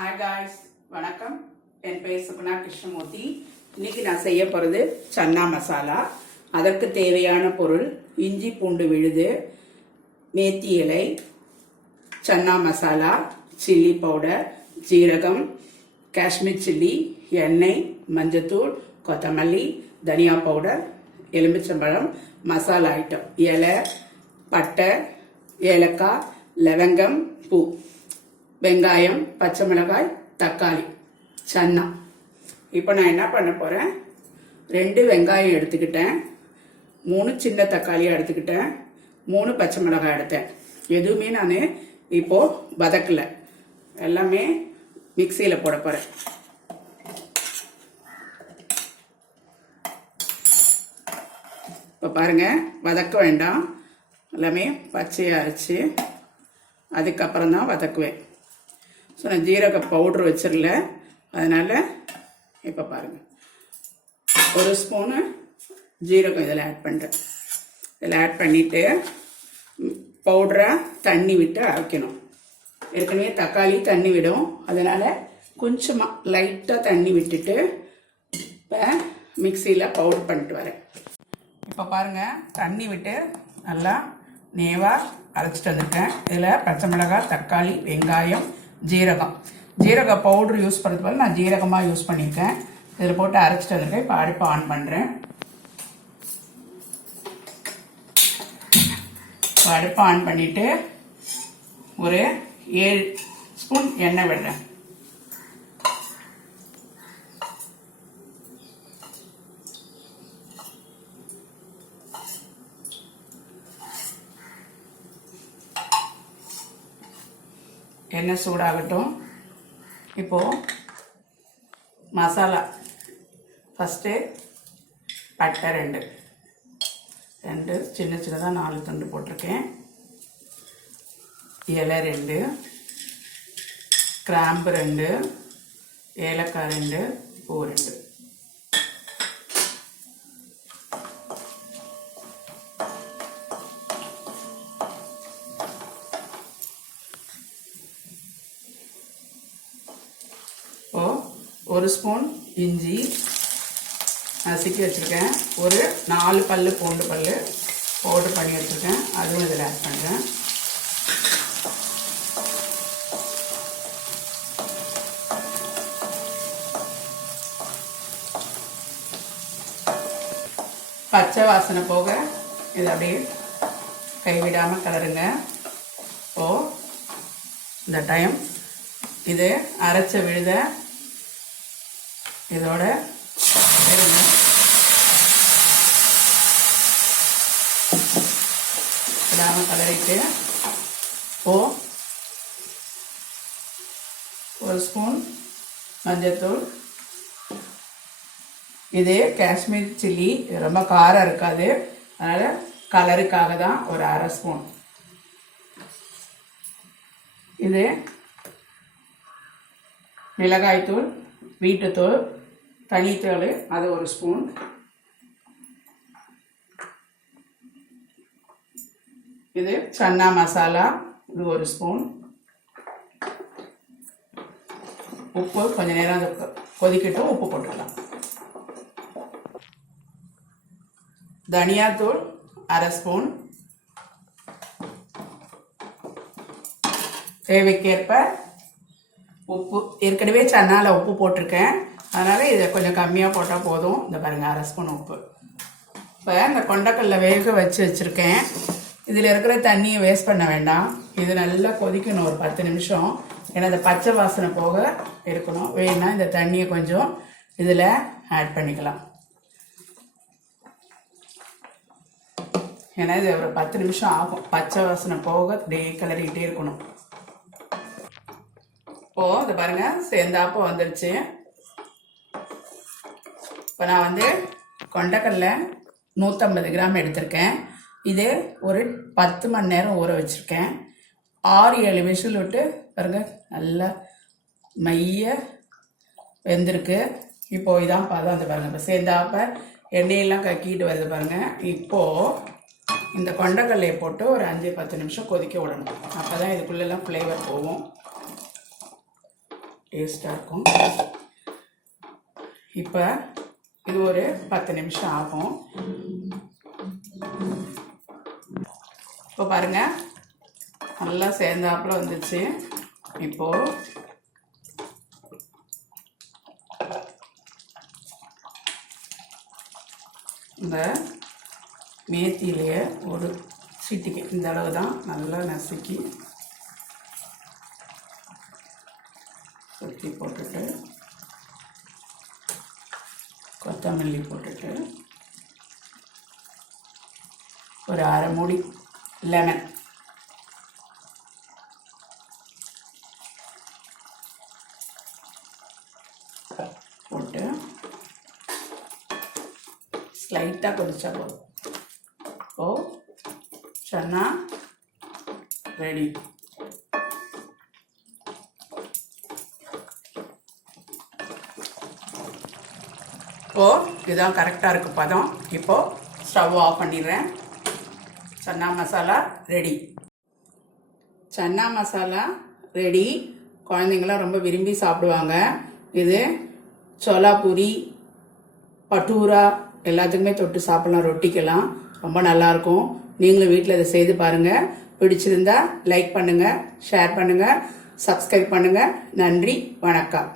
Hi guys, வணக்கம். என் பேர் சுகுணா கிருஷ்ணமூர்த்தி. இன்னைக்கு நான் செய்ய போகிறது சன்னா மசாலா. அதற்கு தேவையான பொருள் இஞ்சி பூண்டு விழுது, மேத்தி இலை, சன்னா மசாலா, சில்லி பவுடர், ஜீரகம், காஷ்மீர் சில்லி, எண்ணெய், மஞ்சத்தூள், கொத்தமல்லி, தனியா பவுடர், எலுமிச்சம்பழம், மசாலா ஐட்டம், இலை, பட்டை, ஏலக்காய், லவங்கம், பூ, வெங்காயம், பச்சை மிளகாய், தக்காளி, சன்னா. இப்போ நான் என்ன பண்ண போகிறேன், 2 வெங்காயம் எடுத்துக்கிட்டேன், 3 சின்ன தக்காளியாக எடுத்துக்கிட்டேன், 3 பச்சை மிளகாய் எடுத்தேன். எதுவுமே நான் இப்போது வதக்கலை, எல்லாமே மிக்சியில் போட போகிறேன். இப்போ பாருங்கள், வதக்க வேண்டாம், எல்லாமே பச்சையாக அரைச்சி அதுக்கப்புறம் தான் வதக்குவேன். ஸோ நான் ஜீரக பவுட்ரு வச்சிடல, அதனால் இப்போ பாருங்கள், 1 ஸ்பூனு ஜீரகம் இதில் ஆட் பண்ணுறேன். இதில் ஆட் பண்ணிவிட்டு பவுடரை தண்ணி விட்டு அரைக்கணும். ஏற்கனவே தக்காளி தண்ணி விடும், அதனால் கொஞ்சமாக லைட்டாக தண்ணி விட்டுட்டு இப்போ மிக்சியில் பவுடர் பண்ணிட்டு வரேன். இப்போ பாருங்கள், தண்ணி விட்டு நல்லா நேவாக அரைச்சிட்டு வந்துட்டேன். இதில் பச்சை மிளகாய், தக்காளி, வெங்காயம், ஜீரக பவுடர் யூஸ் பண்ணுறது போல நான் ஜீரகமாக யூஸ் பண்ணியிருக்கேன். இதில் போட்டு அரைச்சிட்டு வந்துருக்கேன். இப்போ அடுப்பை ஆன் பண்ணுறேன். இப்போ அடுப்பை ஆன் பண்ணிவிட்டு ஒரு 7 ஸ்பூன் எண்ணெய் விடுறேன். எண்ணெய் சூடாகட்டும். இப்போது மசாலா ஃபஸ்ட்டு பட்டை 2 சின்ன சின்னதாக 4 துண்டு போட்டிருக்கேன். இலை 2, கிராம்பு 2, ஏலக்காய் 2, பூ 2. ஒரு ஸ்பூன் இஞ்சி நசுக்கி வச்சுருக்கேன். ஒரு 4 பல்லு பூண்டு பல்லு பவுடர் பண்ணி வச்சுருக்கேன், அதுவும் இதில் ஆட் பண்ணுறேன். பச்சை வாசனை போக இதை அப்படியே கைவிடாமல் கலருங்க. இப்போது இந்த டைம் இது அரைச்ச விழுத இதோட விடாமல் கலரிட்டு இப்போது 1 ஸ்பூன் மஞ்சத்தூள். இது காஷ்மீர் சில்லி, ரொம்ப காரம் இருக்காது, அதனால் கலருக்காக தான் ஒரு 1/2 ஸ்பூன். இது மிளகாய்த்தூள், வீட்டுத்தூள், தனித்தூள், அது 1 ஸ்பூன். இது சன்னா மசாலா, இது 1 ஸ்பூன். உப்பு கொஞ்சம் நேரம் அது கொதிக்கட்டும், உப்பு போட்டுக்கலாம். தனியாத்தூள் 1/2 ஸ்பூன். தேவைக்கேற்ப உப்பு, ஏற்கனவே சன்னாவில் உப்பு போட்டிருக்கேன், அதனால் இதை கொஞ்சம் கம்மியாக போட்டால் போதும். இந்த பாருங்கள், 1/2 ஸ்பூன் உப்பு. இப்போ இந்த கொண்டக்கல்ல வேக வச்சுருக்கேன். இதில் இருக்கிற தண்ணியை வேஸ்ட் பண்ண வேண்டாம், இது நல்லா கொதிக்கணும் ஒரு 10 நிமிஷம். ஏன்னா இந்த பச்சை வாசனை போக இருக்கணும். வேணும்னா இந்த தண்ணியை கொஞ்சம் இதில் ஆட் பண்ணிக்கலாம். ஏன்னா இது ஒரு 10 நிமிஷம் ஆகும், பச்சை வாசனை போக அப்படியே கிளறிக்கிட்டே இருக்கணும். இப்போது இது பாருங்கள், சேர்ந்தாப்போ வந்துடுச்சு. இப்போ நான் கொண்டக்கடல 150 கிராம் எடுத்திருக்கேன். இது ஒரு 10 மணி நேரம் ஊற வச்சுருக்கேன். 6-7 விசில் விட்டு பாருங்கள், நல்லா மைய வெந்திருக்கு. இப்போது இதான் பதம். வந்து பாருங்கள், இப்போ சேர்ந்தாப்போ எண்ணெயெல்லாம் கக்கிட்டு வருது பாருங்கள். இப்போது இந்த கொண்டக்கடலையை போட்டு ஒரு 5-10 நிமிஷம் கொதிக்க விடணும். அப்போ தான் இதுக்குள்ளெல்லாம் ஃப்ளேவர் போகும். டேஸ்டாக இருக்கும். இப்போ இது ஒரு 10 நிமிஷம் ஆகும். இப்போ பாருங்கள், நல்லா சேர்ந்தாப்புல வந்துச்சு. இப்போது இந்த மேத்தியிலேயே ஒரு சிட்டிக்கு இந்த அளவு தான் நல்லா நசுக்கி சுற்றி போட்டுட்டு கொத்தமல்லி போட்டுட்டு ஒரு அரை மூடி லெமன் போட்டு ஸ்லைட்டாக கொதிச்சா போதும். இப்போது சன்னா ரெடி. இப்போது இதுதான் கரெக்டாக இருக்குது பதம். இப்போது ஸ்டவ் ஆஃப் பண்ணிடுறேன். சன்னா மசாலா ரெடி. சன்னா மசாலா ரெடி. குழந்தைங்களாம் ரொம்ப விரும்பி சாப்பிடுவாங்க. இது சோலா பூரி, பட்டூரா எல்லாத்துக்குமே தொட்டு சாப்பிடலாம், ரொட்டிக்கெல்லாம் ரொம்ப நல்லாயிருக்கும். நீங்களும் வீட்டில் இதை செய்து பாருங்கள். பிடிச்சிருந்தா லைக் பண்ணுங்கள், ஷேர் பண்ணுங்கள், சப்ஸ்கிரைப் பண்ணுங்கள். நன்றி, வணக்கம்.